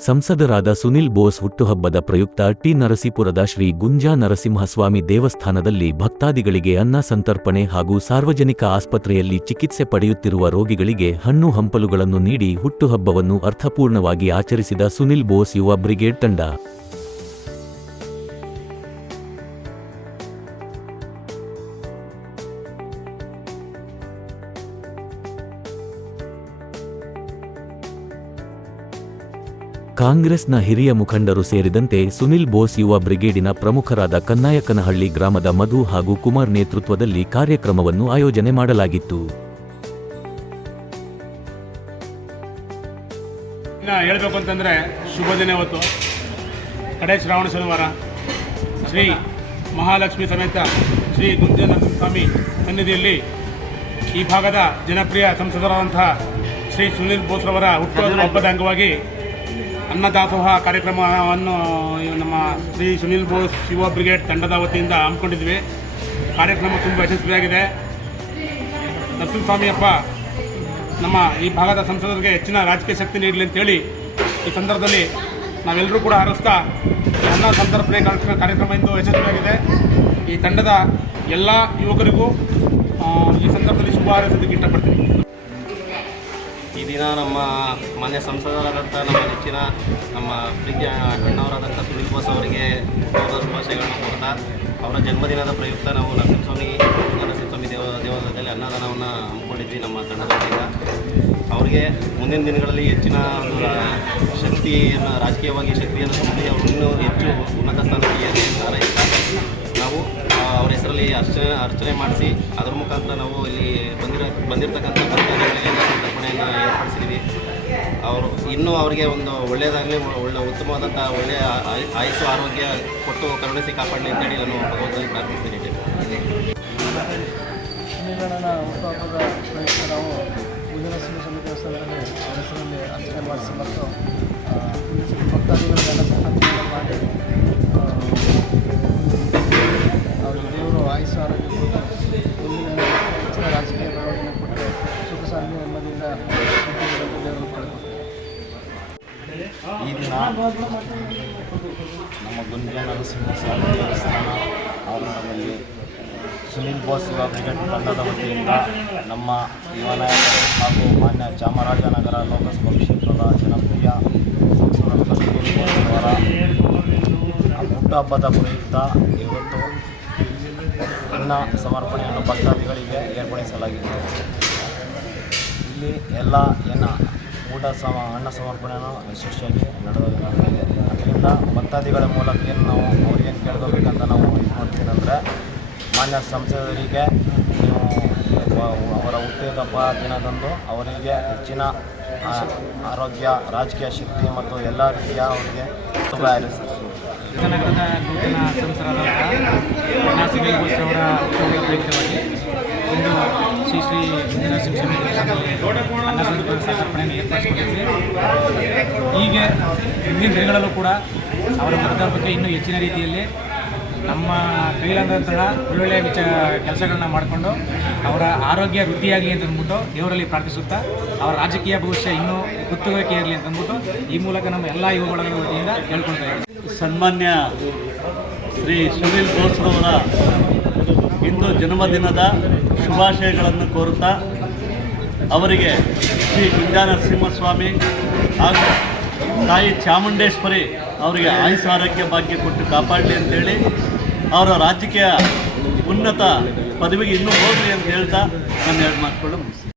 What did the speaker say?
ಸಂಸದರಾದ ಸುನಿಲ್ ಬೋಸ್ ಹುಟ್ಟುಹಬ್ಬದ ಪ್ರಯುಕ್ತ ಟಿ ನರಸೀಪುರದ ಶ್ರೀ ಗುಂಜಾ ನರಸಿಂಹಸ್ವಾಮಿ ದೇವಸ್ಥಾನದಲ್ಲಿ ಭಕ್ತಾದಿಗಳಿಗೆ ಅನ್ನ ಸಂತರ್ಪಣೆ ಹಾಗೂ ಸಾರ್ವಜನಿಕ ಆಸ್ಪತ್ರೆಯಲ್ಲಿ ಚಿಕಿತ್ಸೆ ಪಡೆಯುತ್ತಿರುವ ರೋಗಿಗಳಿಗೆ ಹಣ್ಣು ಹಂಪಲುಗಳನ್ನು ನೀಡಿ ಹುಟ್ಟುಹಬ್ಬವನ್ನು ಅರ್ಥಪೂರ್ಣವಾಗಿ ಆಚರಿಸಿದ ಸುನಿಲ್ ಬೋಸ್ ಯುವ ಬ್ರಿಗೇಡ್ ತಂಡ. ಕಾಂಗ್ರೆಸ್ನ ಹಿರಿಯ ಮುಖಂಡರು ಸೇರಿದಂತೆ ಸುನಿಲ್ ಬೋಸ್ ಯುವ ಬ್ರಿಗೇಡಿನ ಪ್ರಮುಖರಾದ ಕನ್ನಾಯಕನಹಳ್ಳಿ ಗ್ರಾಮದ ಮಧು ಹಾಗೂ ಕುಮಾರ್ ನೇತೃತ್ವದಲ್ಲಿ ಕಾರ್ಯಕ್ರಮವನ್ನು ಆಯೋಜನೆ ಮಾಡಲಾಗಿತ್ತು. ಹೇಳಬೇಕು ಅಂತಂದರೆ ಶುಭ ದಿನ ಇವತ್ತು. ಕಡೆ ಶ್ರಾವಣ ಶನಿವಾರ. ಶ್ರೀ ಮಹಾಲಕ್ಷ್ಮಿ ಸಮೇತ ಶ್ರೀ ಗುಂಜನಸ್ವಾಮಿ ಸ್ವಾಮಿ ಸನ್ನಿಧಿಯಲ್ಲಿ ಈ ಭಾಗದ ಜನಪ್ರಿಯ ಸಂಸದರಾದಂತಹ ಶ್ರೀ ಸುನೀಲ್ ಬೋಸ್ರವರ ಹುಟ್ಟುಹಬ್ಬದ ಹಬ್ಬದ ಅಂಗವಾಗಿ ಅನ್ನದಾಸೋಹ ಕಾರ್ಯಕ್ರಮವನ್ನು ನಮ್ಮ ಶ್ರೀ ಸುನಿಲ್ ಬೋಸ್ ಯುವ ಬ್ರಿಗೇಡ್ ತಂಡದ ವತಿಯಿಂದ ಹಮ್ಮಿಕೊಂಡಿದ್ವಿ. ಕಾರ್ಯಕ್ರಮ ತುಂಬ ಯಶಸ್ವಿಯಾಗಿದೆ. ನರಸಿಂಹಸ್ವಾಮಿಯಪ್ಪ, ನಮ್ಮ ಈ ಭಾಗದ ಸಂಸದರಿಗೆ ಹೆಚ್ಚಿನ ರಾಜಕೀಯ ಶಕ್ತಿ ನೀಡಲಿ ಅಂತೇಳಿ ಈ ಸಂದರ್ಭದಲ್ಲಿ ನಾವೆಲ್ಲರೂ ಕೂಡ ಹರಿಸ್ತಾ ಅನ್ನ ಸಂತರ್ಪಣೆ ಕಾರ್ಯಕ್ರಮ ಇಂದು ಯಶಸ್ವಿಯಾಗಿದೆ. ಈ ತಂಡದ ಎಲ್ಲ ಯುವಕರಿಗೂ ಈ ಸಂದರ್ಭದಲ್ಲಿ ಶುಭ ಹಾರೈಸೋದಕ್ಕೆ ಇಷ್ಟಪಡ್ತೀನಿ ದಿನ ನಮ್ಮ ಮಾನ್ಯ ಸಂಸದರಾದಂಥ ನಮ್ಮ ನೆಚ್ಚಿನ ನಮ್ಮ ಪ್ರೀತಿಯ ಅಣ್ಣವರಾದಂಥ ಸುನೀಲ್ ಬೋಸ್ ಅವರಿಗೆ ಶುಭಾಶಯಗಳನ್ನು ಕೊಡ್ತಾ ಅವರ ಜನ್ಮದಿನದ ಪ್ರಯುಕ್ತ ನಾವು ನರಸಿಂಹಸ್ವಾಮಿ ನರಸಿಂಹಸ್ವಾಮಿ ದೇವ, ದೇವಾಲಯದಲ್ಲಿ ಅನ್ನದಾನವನ್ನು ಹಮ್ಮಿಕೊಂಡಿದ್ವಿ ನಮ್ಮ ತಂಡದಿಂದ ಅವರಿಗೆ ಮುಂದಿನ ದಿನಗಳಲ್ಲಿ ಹೆಚ್ಚಿನ ಒಂದು ಶಕ್ತಿಯನ್ನು, ರಾಜಕೀಯವಾಗಿ ಶಕ್ತಿಯನ್ನು ತುಂಬಿ ಅವರು ಇನ್ನೂ ಹೆಚ್ಚು ಉನ್ನತ ಸ್ಥಾನಕ್ಕೆ ನಾವು ಅವ್ರ ಹೆಸರಲ್ಲಿ ಅರ್ಚನೆ ಅರ್ಚನೆ ಮಾಡಿಸಿ, ಅದರ ಮುಖಾಂತರ ನಾವು ಇಲ್ಲಿ ಬಂದಿರ, ಬಂದಿರತಕ್ಕಂಥ ಇನ್ನೂ ಅವರಿಗೆ ಒಂದು ಒಳ್ಳೆಯದಾಗಲಿ ಒಳ್ಳೆ ಉತ್ತಮವಾದಂಥ ಒಳ್ಳೆಯ ಆಯ್- ಆರೋಗ್ಯ ಕೊಟ್ಟು ಕರುಣಿಸಿ ಕಾಪಾಡಲಿ ಅಂತೇಳಿ ನಾನು ಭಗವಂತನಿಗೆ ಪ್ರಾರ್ಥಿಸ್ತೀನಿ. ಪ್ರಯುಕ್ತ ನಾವು ಮತ್ತು ಮಾಡಿ ದೇವರು ಆರೋಗ್ಯ ಕೊಟ್ಟು ಮುಂದಿನ ಹೆಚ್ಚಿನ ರಾಜಕೀಯ ಬೆಳವಣಿಗೆ ಕೊಟ್ಟು, ಸುಖ ನೆಮ್ಮದಿಯಿಂದ ಈ ದಿನ ನಮ್ಮ ಗುಂಜ ನರಸಿಂಹಸ್ವಾಮಿ ದೇವಸ್ಥಾನ ಆವರಣದಲ್ಲಿ ಸುನೀಲ್ ಬೋಸ್ ಯುವ ಬ್ರಿಗೇಡ್ ತಂಡದ ವತಿಯಿಂದ ನಮ್ಮ ಯುವನಾಯಕ ಹಾಗೂ ಮಾನ್ಯ ಚಾಮರಾಜನಗರ ಲೋಕಸಭಾ ಕ್ಷೇತ್ರದ ಜನಪ್ರಿಯ ಸಂಸದ ಸುನೀಲ್ ಬೋಸ್ ಅವರ ಹುಟ್ಟುಹಬ್ಬದ ಪ್ರಯುಕ್ತ ಇವತ್ತು ಅನ್ನ ಸಮರ್ಪಣೆಯನ್ನು ಭಕ್ತಾದಿಗಳಿಗೆ ಏರ್ಪಡಿಸಲಾಗಿದೆ. ಇಲ್ಲಿ ಎಲ್ಲ ಏನ ಊಟ ಸಮ, ಅನ್ನ ಸಮರ್ಪಣೆಯನ್ನು ಯಶಸ್ವಿಯಾಗಿ ನಡೆದಿದೆ ಅದರಿಂದ ಭಕ್ತಾದಿಗಳ ಮೂಲಕ ಏನು ನಾವು ಅವ್ರಿಗೇನು ಕೇಳ್ಕೋಬೇಕಂತ ನಾವು ಇದು ಅಂದರೆ ಮಾನ್ಯ ಸಂಸದರಿಗೆ ನೀವು ಅವರ ಹುಟ್ಟಿದಬ್ಬ ದಿನದಂದು ಅವರಿಗೆ ಹೆಚ್ಚಿನ ಆರೋಗ್ಯ, ರಾಜಕೀಯ ಶಕ್ತಿ ಮತ್ತು ಎಲ್ಲ ರೀತಿಯ ಅವರಿಗೆ ಶುಭ. ನಗರದ ನೂತನ ಸಂಸದರಾದ ಸುನೀಲ್ ಬೋಸ್ ಅವರ ಹುಟ್ಟುಹಬ್ಬದ ಪ್ರಯುಕ್ತವಾಗಿ ಇಂದು ಶ್ರೀ ಶ್ರೀ ನರಸಿಂಹಸ್ವಾಮಿ ದೇವಸ್ಥಾನದಲ್ಲಿ ಅನ್ನಸಂತರ್ಪಣೆ ಸಂತರ್ಪಣೆಯನ್ನು ಏರ್ಪಡಿಸಿಕೊಂಡಿದ್ವಿ ಹೀಗೆ ಹಿಂದಿನ ದಿನಗಳಲ್ಲೂ ಕೂಡ ಅವರ ಹುಟ್ಟುಹಬ್ಬಕ್ಕೆ ಇನ್ನೂ ಹೆಚ್ಚಿನ ರೀತಿಯಲ್ಲಿ ನಮ್ಮ ಕೈಲಾದಂತಹ ಒಳ್ಳೊಳ್ಳೆಯ ವಿಚ ಕೆಲಸಗಳನ್ನ ಮಾಡಿಕೊಂಡು ಅವರ ಆರೋಗ್ಯ ವೃದ್ಧಿಯಾಗಲಿ ಅಂತ ಅಂದ್ಬಿಟ್ಟು ದೇವರಲ್ಲಿ ಪ್ರಾರ್ಥಿಸುತ್ತಾ ಅವರ ರಾಜಕೀಯ ಭವಿಷ್ಯ ಇನ್ನೂ ಗುತ್ತುವಿಕೆ ಇರಲಿ ಅಂತ ಅಂದ್ಬಿಟ್ಟು ಈ ಮೂಲಕ ನಮ್ಮ ಎಲ್ಲ ಯುವ ವತಿಯಿಂದ ಕೇಳ್ಕೊಳ್ತಾ ಇದ್ದೀವಿ ಸನ್ಮಾನ್ಯ ಶ್ರೀ ಸುನೀಲ್ ಬೋಸ್ರವರ ಇಂದು ಜನ್ಮದಿನದ ಶುಭಾಶಯಗಳನ್ನು ಕೋರುತ್ತಾ ಅವರಿಗೆ ಶ್ರೀ ಗುಂಜಾ ನರಸಿಂಹಸ್ವಾಮಿ ಹಾಗೂ ತಾಯಿ ಚಾಮುಂಡೇಶ್ವರಿ ಅವರಿಗೆ ಆಯುಷ್ ಆರೋಗ್ಯ ಭಾಗ್ಯ ಕೊಟ್ಟು ಕಾಪಾಡಲಿ ಅಂತೇಳಿ ಅವರ ರಾಜಕೀಯ ಉನ್ನತ ಪದವಿಗೆ ಇನ್ನೂ ಹೋಗಲಿ ಅಂತ ಹೇಳ್ತಾ ನಾನು ಎರಡು ಮಾತುಗಳು ಮುಗಿಸ್ತೀನಿ.